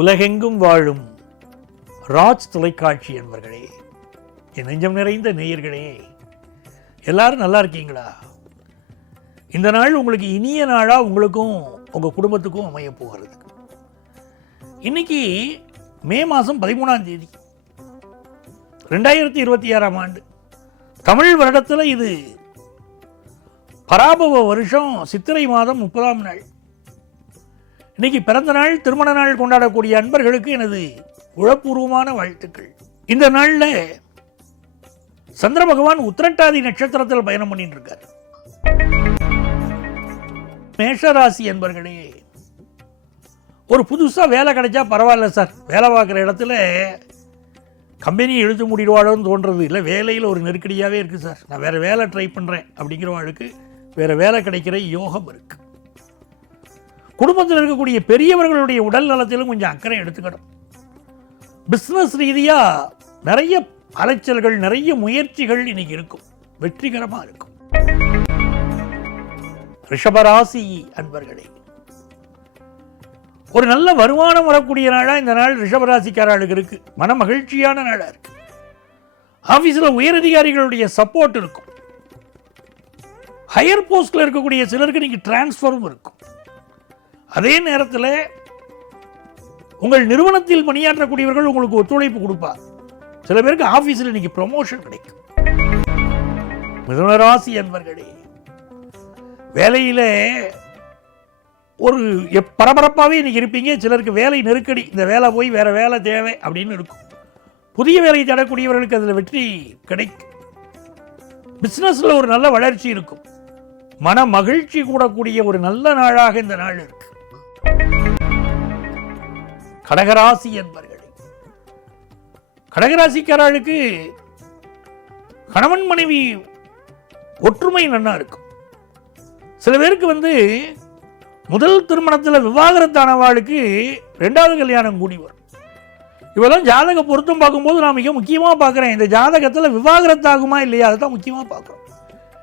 உலகெங்கும் வாழும் ராஜ் தொலைக்காட்சி என்பர்களே, என் நெஞ்சம் நிறைந்த நேயர்களே, எல்லாரும் நல்லா இருக்கீங்களா? இந்த நாள் உங்களுக்கு இனிய நாளாக உங்களுக்கும் உங்கள் குடும்பத்துக்கும் அமைய போகிறது. இன்னைக்கு மே மாதம் 13ஆம் தேதி 2026ஆம் ஆண்டு. தமிழ் வருடத்தில் இது பராபவ வருஷம் சித்திரை மாதம் 30ஆம் நாள். இன்னைக்கு பிறந்த நாள், திருமண நாள் கொண்டாடக்கூடிய அன்பர்களுக்கு எனது உளப்பூர்வமான வாழ்த்துக்கள். இந்த நாளில் சந்திர பகவான் உத்திரட்டாதி நட்சத்திரத்தில் பயணம் பண்ணிட்டு இருக்கார். மேஷராசி அன்பர்களே, ஒரு புதுசாக வேலை கிடைச்சா பரவாயில்ல சார், வேலை பார்க்குற இடத்துல கம்பெனி இழுத்து முடிடுவாளோன்னு தோன்றது இல்லை, வேலையில் ஒரு நெருக்கடியாகவே இருக்குது சார், நான் வேறு வேலை ட்ரை பண்ணுறேன் அப்படிங்கிறவாளுக்கு வேறு வேலை கிடைக்கிற யோகம் இருக்குது. குடும்பத்தில் இருக்கக்கூடிய பெரியவர்களுடைய உடல் நலத்திலும் கொஞ்சம் அக்கறை எடுத்துக்கணும். பிஸ்னஸ் ரீதியாக நிறைய அலைச்சல்கள், நிறைய முயற்சிகள் இன்னைக்கு இருக்கும், வெற்றிகரமாக இருக்கும். ரிஷபராசி அன்பர்களே, ஒரு நல்ல வருமானம் வரக்கூடிய நாளாக இந்த நாள் ரிஷபராசிக்காரர்களுக்கு இருக்கு. மன மகிழ்ச்சியான நாளாக இருக்கு. ஆஃபீஸில் உயரதிகாரிகளுடைய சப்போர்ட் இருக்கும். ஹையர் போஸ்டில் இருக்கக்கூடிய சிலருக்கு இன்னைக்கு டிரான்ஸ்ஃபரும் இருக்கும். அதே நேரத்தில் உங்கள் நிறுவனத்தில் பணியாற்றக்கூடியவர்கள் உங்களுக்கு ஒத்துழைப்பு கொடுப்பார். சில பேருக்கு ஆஃபீஸில் இன்னைக்கு ப்ரமோஷன் கிடைக்கும். மிதுனராசி அன்பர்களே, வேலையில் ஒரு பரபரப்பாகவே இன்னைக்கு இருப்பீங்க. சிலருக்கு வேலை நெருக்கடி, இந்த வேலை போய் வேற வேலை தேவை அப்படின்னு இருக்கும். புதிய வேலையை தேடக்கூடியவர்களுக்கு அதில் வெற்றி கிடைக்கும். பிஸ்னஸில் ஒரு நல்ல வளர்ச்சி இருக்கும். மன மகிழ்ச்சி கூடக்கூடிய ஒரு நல்ல நாளாக இந்த நாள் இருக்கு. கடகராசி என்பர்களே, கடகராசிக்காரர்களுக்கு கணவன் மனைவி ஒற்றுமை நல்லா இருக்கும். சில பேருக்கு முதல் திருமணத்தில் விவாகரத்தானவாளுக்கு ரெண்டாவது கல்யாணம் கூடி வரும். இவெல்லாம் ஜாதக பொருத்தம் பார்க்கும்போது நான் மிக முக்கியமாக பார்க்குறேன், இந்த ஜாதகத்தில் விவாகரத்தாகுமா இல்லையா, அதை தான் முக்கியமாக பார்க்குறோம்.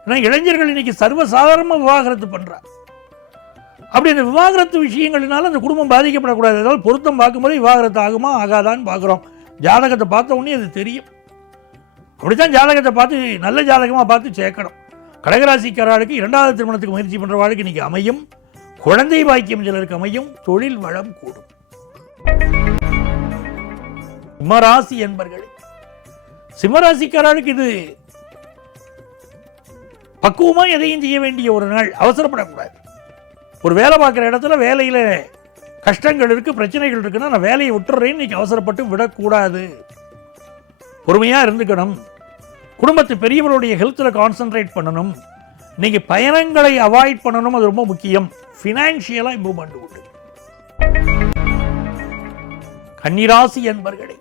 ஏன்னா இளைஞர்கள் இன்னைக்கு சர்வசாதாரணமாக விவாகரத்து பண்ணுறாங்க. அப்படி அந்த விவாகரத்து விஷயங்கள்னால அந்த குடும்பம் பாதிக்கப்படக்கூடாது. அதாவது பொருத்தம் பார்க்கும்போது விவாகரத்து ஆகுமா ஆகாதான்னு பார்க்குறோம். ஜாதகத்தை பார்த்த உடனே அது தெரியும். அப்படித்தான் ஜாதகத்தை பார்த்து நல்ல ஜாதகமாக பார்த்து சேர்க்கணும். கடகராசிக்காரர்களுக்கு இரண்டாவது திருமணத்துக்கு முயற்சி பண்ணுறவாளுக்கு இன்னைக்கு அமையும். குழந்தை பாக்கியம் சிலருக்கு அமையும். தொழில் வளம் கூடும். சிம்மராசி என்பர்களே, சிம்மராசிக்காரர்களுக்கு இது பக்குவமாக எதையும் செய்ய வேண்டிய ஒரு நாள். அவசரப்படக்கூடாது. ஒரு வேலை பார்க்குற இடத்துல வேலையில் கஷ்டங்கள் இருக்குது, பிரச்சனைகள் இருக்குன்னா நான் வேலையை விட்டுறேன்னு இன்னைக்கு அவசரப்பட்டு விடக்கூடாது. பொறுமையாக இருந்துக்கணும். குடும்பத்து பெரியவர்களுடைய ஹெல்த்தில் கான்சன்ட்ரேட் பண்ணணும். இன்னைக்கு பயணங்களை அவாய்ட் பண்ணணும், அது ரொம்ப முக்கியம். ஃபினான்ஷியலாக இம்ப்ரூவ்மெண்ட் உண்டு. கன்னிராசி என்பர்களே,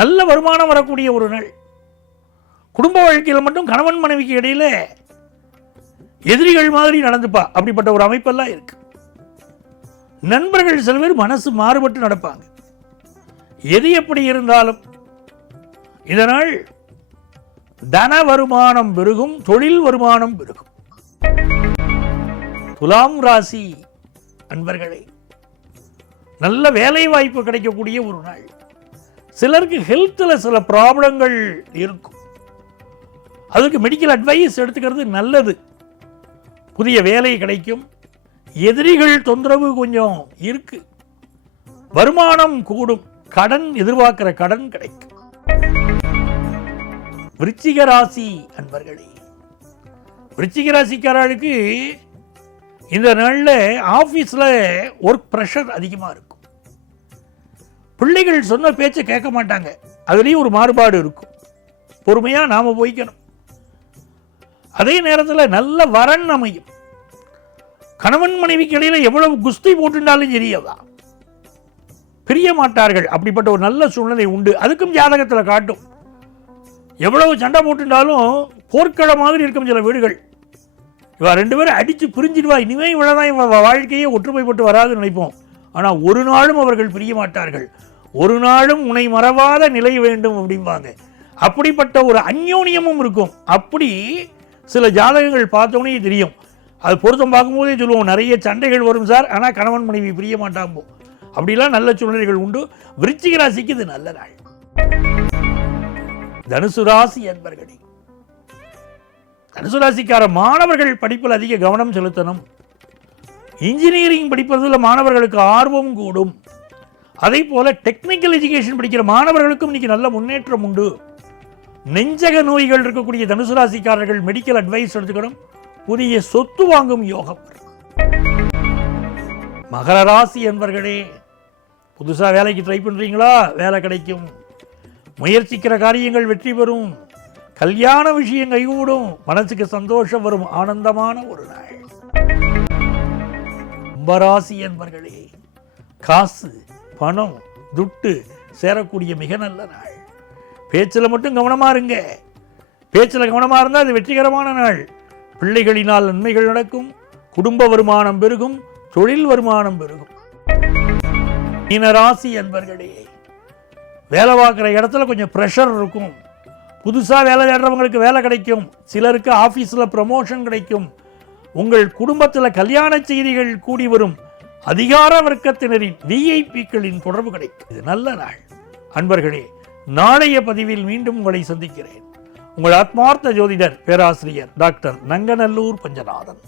நல்ல வருமானம் வரக்கூடிய ஒரு நாள். குடும்ப வாழ்க்கையில் மட்டும் கணவன் மனைவிக்கு இடையில எதிரிகள் மாதிரி நடந்துப்பா, அப்படிப்பட்ட ஒரு அமைப்பெல்லாம் இருக்கு. நண்பர்கள் சில பேர் மனசு மாறுபட்டு நடப்பாங்க. எது எப்படி இருந்தாலும் இதனால் தன வருமானம் பெருகும், தொழில் வருமானம் பெருகும். துலாம் ராசி அன்பர்களே, நல்ல வேலை வாய்ப்பு கிடைக்கக்கூடிய ஒரு நாள். சிலருக்கு ஹெல்த்தில் சில ப்ராப்ளங்கள் இருக்கும். அதுக்கு மெடிக்கல் அட்வைஸ் எடுத்துக்கிறது நல்லது. புதிய வேலை கிடைக்கும். எதிரிகள் தொந்தரவு கொஞ்சம் இருக்கு. வருமானம் கூடும். கடன், எதிர்பார்க்கிற கடன் கிடைக்கும். விருச்சிக ராசி அன்பர்களே, விருச்சிக ராசிக்காரர்களுக்கு இந்த நாளில் ஆஃபீஸில் ஒர்க் ப்ரெஷர் அதிகமாக இருக்கும். பிள்ளைகள் சொன்ன பேச்சை கேட்க மாட்டாங்க, அதுலேயும் ஒரு மாறுபாடு இருக்கும். பொறுமையாக நாம் போய்க்கணும். அதே நேரத்தில் நல்ல வரன் அமையும். கணவன் மனைவிக்கு இடையில் எவ்வளவு குஸ்தி போட்டுட்டாலும் சரியவா பிரிய மாட்டார்கள். அப்படிப்பட்ட ஒரு நல்ல சூழ்நிலை உண்டு. அதுக்கும் ஜாதகத்தில் காட்டும். எவ்வளவு சண்டை போட்டுட்டாலும் போர்க்கள மாதிரி இருக்கும் சில வீடுகள். இவா ரெண்டு பேரும் அடித்து பிரிஞ்சிடுவா, இனிமே இவ்வளோதான் இவ வாழ்க்கையே ஒற்றுமைப்பட்டு வராதுன்னு நினைப்போம். ஆனால் ஒரு நாளும் அவர்கள் பிரிய மாட்டார்கள். ஒரு நாளும் உன்னை மறவாத நிலை வேண்டும் அப்படிம்பாங்க. அப்படிப்பட்ட ஒரு அந்யோன்யமும் இருக்கும். அப்படி சில ஜாதகங்கள் பார்த்தோன்னே தெரியும். அது பொருத்தம் பார்க்கும்போதே சொல்லுவோம், நிறைய சண்டைகள் வரும் சார், ஆனால் கணவன் மனைவி பிரிய மாட்டாம்போ. அப்படிலாம் நல்ல சூழ்நிலைகள் உண்டு. விருச்சிக ராசிக்கு இது நல்ல நாள். தனுசு ராசி என்பர்களே, தனுசு ராசிக்கார மாணவர்கள் படிப்பில் அதிக கவனம் செலுத்தணும். இன்ஜினியரிங் படிப்பதில் மாணவர்களுக்கு ஆர்வம் கூடும். அதே போல டெக்னிக்கல் எஜுகேஷன் படிக்கிற மாணவர்களுக்கும் இன்னைக்கு நல்ல முன்னேற்றம் உண்டு. நெஞ்சக நோய்கள் இருக்கக்கூடிய தனுசு ராசிக்காரர்கள் மெடிக்கல் அட்வைஸ் எடுத்துக்கணும். புதிய சொத்து வாங்கும் யோகம். மகர ராசி என்பர்களே, புதுசாக வேலைக்கு ட்ரை பண்ணுறீங்களா? வேலை கிடைக்கும். முயற்சிக்கிற காரியங்கள் வெற்றி பெறும். கல்யாண விஷயம் கைகூடும். மனசுக்கு சந்தோஷம் வரும். ஆனந்தமான ஒரு நாள். கும்பராசி என்பர்களே, காசு பணம் துட்டு சேரக்கூடிய மிக நல்ல நாள். பேச்சில் மட்டும் கவனமாக இருங்க. பேச்சில் கவனமாக இருந்தால் அது வெற்றிகரமான நாள். பிள்ளைகளினால் நன்மைகள் நடக்கும். குடும்ப வருமானம் பெருகும். தொழில் வருமானம் பெருகும். மீனராசி என்பர்களே, வேலை பார்க்குற இடத்துல கொஞ்சம் ப்ரெஷர் இருக்கும். புதுசாக வேலை தேடுறவங்களுக்கு வேலை கிடைக்கும். சிலருக்கு ஆஃபீஸில் ப்ரமோஷன் கிடைக்கும். உங்கள் குடும்பத்தில் கல்யாண செய்திகள் கூடி வரும். அதிகார வர்க்கத்தினரின் விஐபிக்களின் தொடர்பு கிடைக்கும். இது நல்ல நாள். அன்பர்களே, நாளைய பதிவில் மீண்டும் உங்களை சந்திக்கிறேன். உங்கள் ஆத்மார்த்த ஜோதிடர் பேராசிரியர் டாக்டர் நங்கநல்லூர் பஞ்சநாதன்.